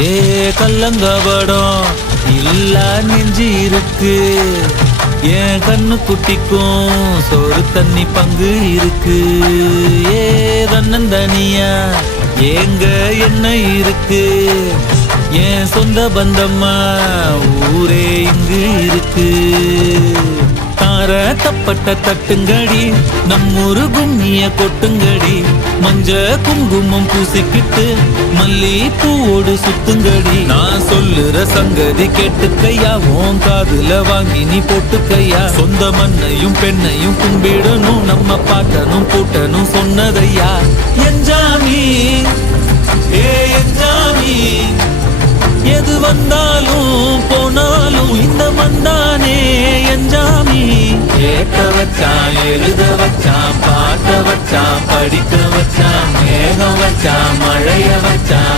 ஏ கல்லங்கபடம் இல்ல நெஞ்சு இருக்கு என் கண்ணு குட்டிக்கும் சோறு தண்ணி பங்கு இருக்கு. ஏ தன்னந்தனியா ஏங்க என்ன இருக்கு. என் சொந்த பந்தம்மா ஊரே இங்கு இருக்கு. தார தப்பட்ட தட்டுங்கடி நம்மூரு கும்மிய கொட்டுங்கடி. மஞ்ச குங்குமம் பூசிக்கிட்டு மல்லி பூவோடு சுத்துங்கடி. நான் சொல்லுற சங்கதி கேட்டுக்கையா ஓன் காதுல வாங்கி நீ போட்டுக்கையா. சொந்த மண்ணையும் பெண்ணையும் கும்பிடணும் நம்ம பாட்டனும் கூட்டனும் சொன்னதையா? என்ஜாமி ஏ என்ஜாமி எது வந்தாலும் போனாலும் இந்த மந்தானே எஞ்சாமி கேட்க வச்சான் எழுத வச்சான் வச்சான் படிக்க வச்சான் மேகம் வச்சான் மழைய வச்சான்.